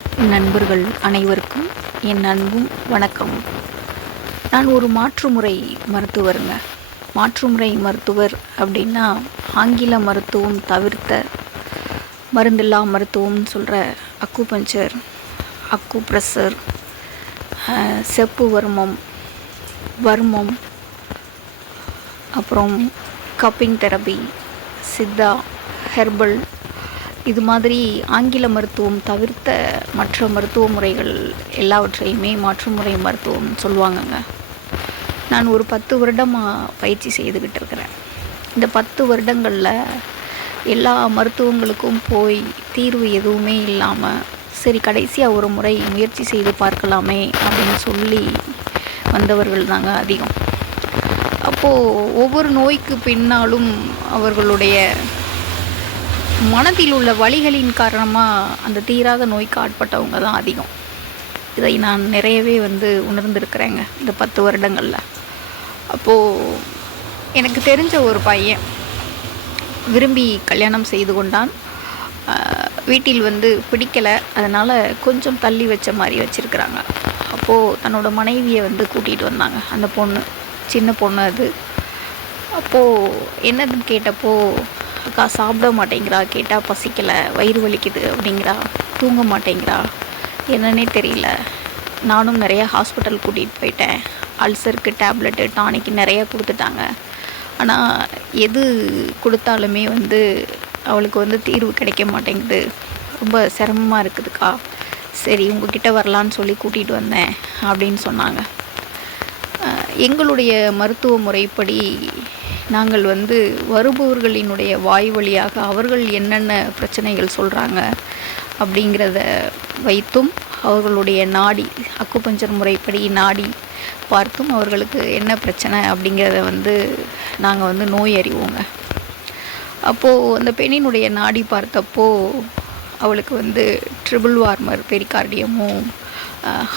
நண்பர்கள் அனைவருக்கும் என் அன்பும் வணக்கமும். நான் ஒரு மாற்றுமுறை மருத்துவருங்க. மாற்றுமுறை மருத்துவர் அப்படின்னா ஆங்கில மருத்துவம் தவிர்த்த மருந்தில்லா மருத்துவம்னு சொல்கிற அக்குபஞ்சர், அக்குப்ரெஷர், செப்பு வர்மம், அப்புறம் கப்பிங் தெரப்பி, சித்தா, ஹெர்பல், இது மாதிரி ஆங்கில மருத்துவம் தவிர்த்த மற்ற மருத்துவ முறைகள் எல்லாவற்றையுமே மாற்றுமுறை மருத்துவம் சொல்லுவாங்கங்க. நான் ஒரு 10 வருடமாக பயிற்சி செய்துக்கிட்டு இருக்கிறேன். இந்த 10 வருடங்களில் எல்லா மருத்துவங்களுக்கும் போய் தீர்வு எதுவுமே இல்லாமல், சரி கடைசியாக ஒரு முறை முயற்சி செய்து பார்க்கலாமே அப்படின்னு சொல்லி வந்தவர்கள் தாங்க அதிகம். அப்போது ஒவ்வொரு நோய்க்கு பின்னாலும் அவர்களுடைய மனதில் உள்ள வலிகளின் காரணமாக அந்த தீராத நோய்க்கு ஆட்பட்டவங்க தான் அதிகம். இதை நான் நிறையவே உணர்ந்திருக்கிறேங்க இந்த 10 வருடங்களில். அப்போது எனக்கு தெரிஞ்ச ஒரு பையன் விரும்பி கல்யாணம் செய்து கொண்டான். வீட்டில் பிடிக்கலை, அதனால் கொஞ்சம் தள்ளி வச்ச மாதிரி வச்சுருக்குறாங்க. அப்போது தன்னோட மனைவியை கூட்டிகிட்டு வந்தாங்க. அந்த பொண்ணு, சின்ன பொண்ணு அது. அப்போது என்னதுன்னு கேட்டப்போ, அக்கா சாப்பிட மாட்டேங்கிறா, கேட்டால் பசிக்கலை, வயிறு வலிக்குது அப்படிங்கிறா, தூங்க மாட்டேங்கிறா, என்னன்னே தெரியல. நானும் நிறையா ஹாஸ்பிட்டல் கூட்டிகிட்டு போயிட்டேன். அல்சருக்கு டேப்லெட்டு, டானிக்கு நிறையா கொடுத்துட்டாங்க. ஆனால் எது கொடுத்தாலுமே அவளுக்கு தீர்வு கிடைக்க மாட்டேங்குது, ரொம்ப சிரமமாக இருக்குதுக்கா. சரி உங்ககிட்ட வரலான்னு சொல்லி கூட்டிகிட்டு வந்தேன் அப்படின்னு சொன்னாங்க. எங்களுடைய மருத்துவ முறைப்படி நாங்கள் வருபவர்களினுடைய வாய் வழியாக அவர்கள் என்னென்ன பிரச்சனைகள் சொல்கிறாங்க அப்படிங்கிறத வைத்தும், அவர்களுடைய நாடி, அக்குபஞ்சர் முறைப்படி நாடி பார்த்தும் அவர்களுக்கு என்ன பிரச்சனை அப்படிங்கிறத நாங்கள் நோய் அறிவோங்க. அப்போது அந்த பெண்ணினுடைய நாடி பார்த்தப்போ அவளுக்கு ட்ரிபிள் வார்மர் பெரிகார்டியமும்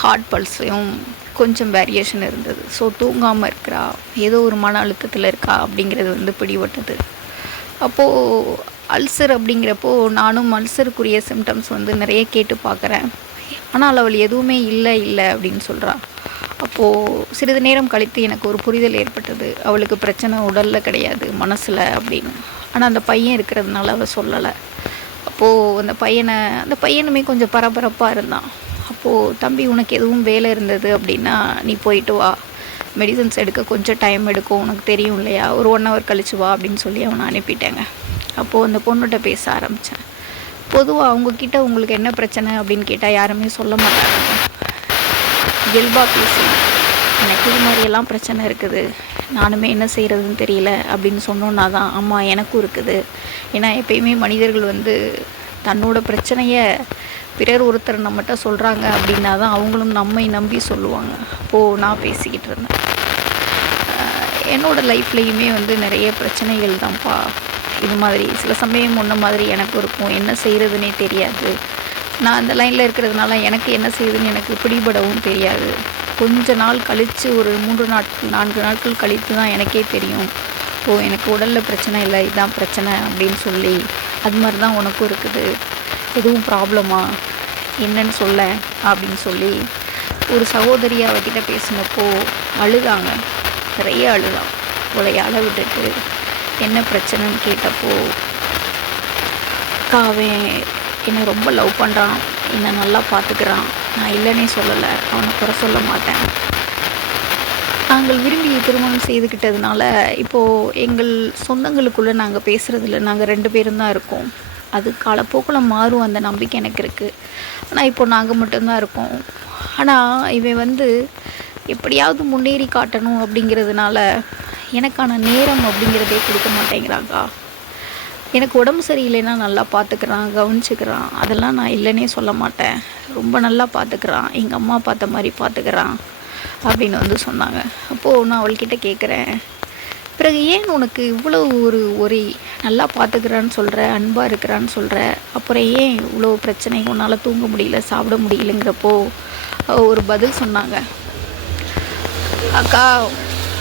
ஹார்ட் பல்ஸையும் கொஞ்சம் வேரியேஷன் இருந்தது. ஸோ தூங்காமல் இருக்கிறா, ஏதோ ஒரு மன அழுத்தத்தில் இருக்கா அப்படிங்கிறது பிடிபட்டது. அப்போது அல்சர் அப்படிங்கிறப்போ நானும் அல்சருக்குரிய சிம்டம்ஸ் நிறைய கேட்டு பார்க்குறேன். ஆனால் அவள் எதுவுமே இல்லை அப்படின்னு சொல்கிறா. அப்போது சிறிது நேரம் கழித்து எனக்கு ஒரு புரிதல் ஏற்பட்டது. அவளுக்கு பிரச்சனை உடலில் கிடையாது, மனசில் அப்படின்னு. ஆனால் அந்த பையன் இருக்கிறதுனால அவள் சொல்லலை. அப்போது அந்த பையனுமே கொஞ்சம் பரபரப்பாக இருந்தான். அப்போது தம்பி, உனக்கு எதுவும் வேலை இருந்தது அப்படின்னா நீ போயிட்டு வா, மெடிசன்ஸ் எடுக்க கொஞ்சம் டைம் எடுக்கும், உனக்கு தெரியும் இல்லையா, ஒரு 1 hour கழிச்சு வா அப்படின்னு சொல்லி அவனை அனுப்பிட்டேங்க. அப்போது அந்த பொண்ணுகிட்ட பேச ஆரம்பித்தேன். பொதுவாக அவங்கக்கிட்ட உங்களுக்கு என்ன பிரச்சனை அப்படின்னு கேட்டால் யாருமே சொல்ல மாட்டாங்க. இயல்பாக பேசி, எனக்கு இது மாதிரியெல்லாம் பிரச்சனை இருக்குது, நானுமே என்ன செய்கிறதுன்னு தெரியல அப்படின்னு சொன்னோன்னா தான், ஆமாம் எனக்கும் இருக்குது. ஏன்னா எப்பயுமே மனிதர்கள் தன்னோட பிரச்சனையை பிறர் ஒருத்தர் நம்மகிட்ட சொல்கிறாங்க அப்படின்னா தான் அவங்களும் நம்மை நம்பி சொல்லுவாங்க. அப்போது நான் பேசிக்கிட்டு இருந்தேன். என்னோடய லைஃப்லேயுமே நிறைய பிரச்சனைகள் தான்ப்பா. இது மாதிரி சில சமயம் முன்ன மாதிரி எனக்கு இருக்கும், என்ன செய்கிறதுனே தெரியாது. நான் அந்த லைனில் இருக்கிறதுனால எனக்கு என்ன செய்யுதுன்னு எனக்கு பிடிபடவும் தெரியாது. கொஞ்ச நாள் கழித்து, ஒரு 3 நாட்கள் 4 நாட்கள் கழித்து தான் எனக்கே தெரியும், எனக்கு உடலில் பிரச்சனை இல்லை, இதுதான் பிரச்சனை அப்படின்னு சொல்லி. அது மாதிரி தான் உனக்கும் இருக்குது, எதுவும் ப்ராப்ளமா என்னன்னு சொல்ல அப்படின்னு சொல்லி ஒரு சகோதரி அவகிட்ட பேசினப்போ அழுதாங்க, நிறைய அழுதான். அவளை அழ விட்டுட்டு என்ன பிரச்சனைன்னு கேட்டப்போ, அக்கா அவன் என்னை ரொம்ப லவ் பண்ணுறான், என்னை நல்லா பார்த்துக்கிறான், நான் இல்லைன்னே சொல்லலை, அவனை குறை சொல்ல மாட்டேன். நாங்கள் விரும்பி திருமணம் செய்துக்கிட்டதுனால இப்போது எங்கள் சொந்தங்களுக்குள்ளே நாங்கள் பேசுகிறதில்ல, நாங்கள் 2 பேரும் தான் இருக்கோம். அது காலப்போக்கில் மாறும், அந்த நம்பிக்கை எனக்கு இருக்குது. ஆனால் இப்போ நாங்கள் மட்டும்தான் இருக்கோம். ஆனால் இவன் எப்படியாவது முன்னேறி காட்டணும் அப்படிங்கிறதுனால எனக்கான நேரம் அப்படிங்கிறதே கொடுக்க மாட்டேங்கிறாங்கா. எனக்கு உடம்பு சரியில்லைன்னா நல்லா பார்த்துக்கிறான், கவனிச்சுக்கிறான், அதெல்லாம் நான் இல்லைன்னே சொல்ல மாட்டேன். ரொம்ப நல்லா பார்த்துக்கிறான், எங்கள் அம்மா பார்த்த மாதிரி பார்த்துக்கிறான் அப்படின்னு சொன்னாங்க. அப்போது நான் அவள்கிட்ட கேட்குறேன், பிறகு ஏன் உனக்கு இவ்வளோ ஒரு நல்லா பார்த்துக்கிறான்னு சொல்கிற, அன்பாக இருக்கிறான்னு சொல்கிற, அப்புறம் ஏன் இவ்வளோ பிரச்சனை, உன்னால் தூங்க முடியல, சாப்பிட முடியலைங்கிறப்போ ஒரு பதில் சொன்னாங்க. அக்கா,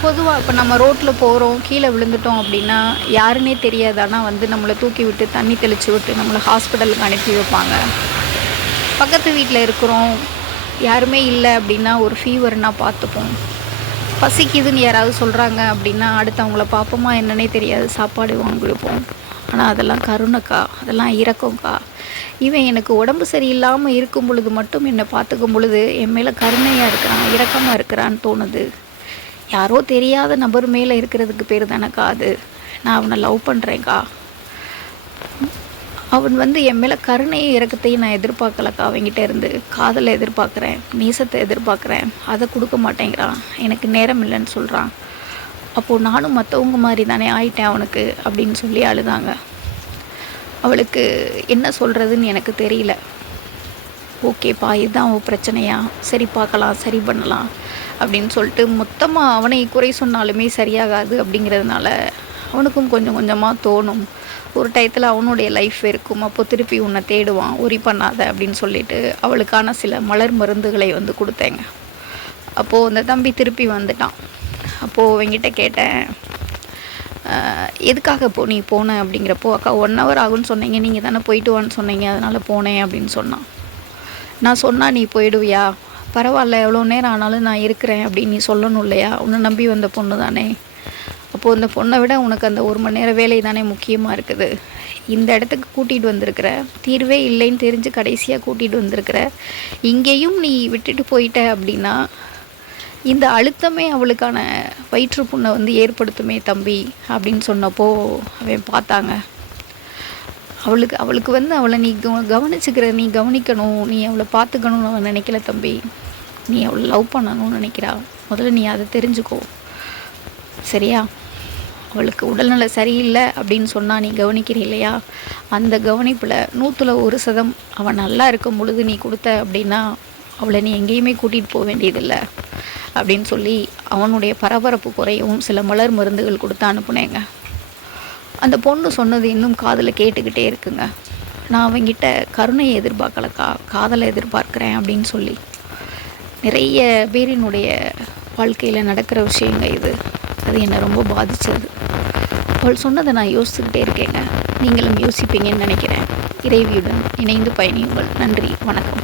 பொதுவாக இப்போ நம்ம ரோட்டில் போகிறோம், கீழே விழுந்துட்டோம் அப்படின்னா யாருன்னே தெரியாது. ஆனால் நம்மளை தூக்கி விட்டு தண்ணி தெளித்து விட்டு நம்மளை ஹாஸ்பிட்டலுக்கு அனுப்பி வைப்பாங்க. பக்கத்து வீட்டில் இருக்கிறோம், யாருமே இல்லை அப்படின்னா ஒரு ஃபீவர்னால் பார்த்துப்போம். பசிக்குதுன்னு யாராவது சொல்கிறாங்க அப்படின்னா அடுத்தவங்கள பார்ப்போமா என்னன்னே தெரியாது, சாப்பாடு வாங்கி கொடுப்போம். ஆனால் அதெல்லாம் கருணைக்கா, அதெல்லாம் இரக்கம்க்கா. இவன் எனக்கு உடம்பு சரியில்லாமல் இருக்கும் பொழுது மட்டும் என்னை பார்த்துக்கும் பொழுது என் மேலே கருணையாக இருக்கிறான், இரக்கமாக இருக்கிறான்னு தோணுது. யாரோ தெரியாத நபர் மேலே இருக்கிறதுக்கு பேர் தானேக்கா அது. நான் அவனை லவ் பண்ணுறேன்க்கா. அவன் வந்து என் மேலே கருணையும் இரக்கத்தையும் நான் எதிர்பார்க்கலக்கா. அவங்ககிட்ட இருந்து காதலை எதிர்பார்க்குறேன், நேசத்தை எதிர்பார்க்குறேன். அதை கொடுக்க மாட்டேங்கிறான், எனக்கு நேரம் இல்லைன்னு சொல்கிறான். அப்போது நானும் மற்றவங்க மாதிரி தானே ஆயிட்டேன் அவனுக்கு அப்படின்னு சொல்லி அழுதாங்க. அவளுக்கு என்ன சொல்கிறதுன்னு எனக்கு தெரியல. ஓகேப்பா, இதுதான் அவன் பிரச்சனையா, சரி பார்க்கலாம், சரி பண்ணலாம் அப்படின்னு சொல்லிட்டு மொத்தமாக அவனை குறை சொன்னாலுமே சரியாகாது அப்படிங்கிறதுனால அவனுக்கும் கொஞ்சம் கொஞ்சமாக தோணும். ஒரு டயத்தில் அவனுடைய லைஃப் இருக்கும், அப்போது திருப்பி உன்னை தேடுவான், உரி பண்ணாத அப்படின்னு சொல்லிட்டு அவளுக்கான சில மலர் மருந்துகளை வந்து கொடுத்தேங்க. அப்போது அந்த தம்பி திருப்பி வந்துட்டான். அப்போது அவங்கிட்ட கேட்டேன், எதுக்காக நீ போன அப்படிங்கிறப்போ, அக்கா 1 hour ஆகும்னு சொன்னீங்க, நீங்கள் தானே போயிட்டு வான்னு சொன்னீங்க, அதனால் போனேன் அப்படின்னு சொன்னான். நான் சொன்னால் நீ போயிடுவியா? பரவாயில்ல, எவ்வளோ நேரம் ஆனாலும் நான் இருக்கிறேன் அப்படின்னு நீ சொல்லணும் இல்லையா? உன்னை நம்பி வந்த பொண்ணு தானே. அப்போது இந்த பொண்ணை விட உனக்கு அந்த 1 மணி நேரம் வேலை தானே முக்கியமாக இருக்குது. இந்த இடத்துக்கு கூட்டிகிட்டு வந்திருக்கிற, தீர்வே இல்லைன்னு தெரிஞ்சு கடைசியாக கூட்டிகிட்டு வந்திருக்கிற, இங்கேயும் நீ விட்டுட்டு போயிட்ட அப்படின்னா இந்த அழுத்தமே அவளுக்கான வயிற்று புண்ணை வந்து ஏற்படுத்துமே தம்பி அப்படின்னு சொன்னப்போ அவன் பார்த்தாங்க. அவளுக்கு வந்து அவளை நீ கவனிச்சுக்கிற, நீ கவனிக்கணும், நீ அவளை பார்த்துக்கணும்னு அவன் நினைக்கல தம்பி. நீ அவளை லவ் பண்ணணும்னு நினைக்கிறா. முதல்ல நீ அதை தெரிஞ்சுக்கோ, சரியா? அவளுக்கு உடல்நல சரியில்லை அப்படின்னு சொன்னால் நீ கவனிக்கிற இல்லையா? அந்த கவனிப்பில் 100% அவன் நல்லா இருக்கும் பொழுது நீ கொடுத்த அப்படின்னா அவளை நீ எங்கேயுமே கூட்டிகிட்டு போக வேண்டியதில்லை அப்படின்னு சொல்லி அவனுடைய பரபரப்பு குறையவும் சில மலர் மருந்துகள் கொடுத்து அனுப்புனேங்க. அந்த பொண்ணு சொன்னது இன்னும் காதில் கேட்டுக்கிட்டே இருக்குங்க. நான் அவங்கிட்ட கருணையை எதிர்பார்க்கலக்கா, காதலை எதிர்பார்க்குறேன் அப்படின்னு சொல்லி. நிறைய பேரினுடைய வாழ்க்கையில் நடக்கிற விஷயங்க இது. அது என்னை ரொம்ப பாதித்தது. அவள் சொன்னதை நான் யோசிச்சுக்கிட்டே இருக்கேங்க. நீங்களும் யோசிப்பீங்கன்னு நினைக்கிறேன். இறைவியுடன் இணைந்து பயணியுங்கள். நன்றி, வணக்கம்.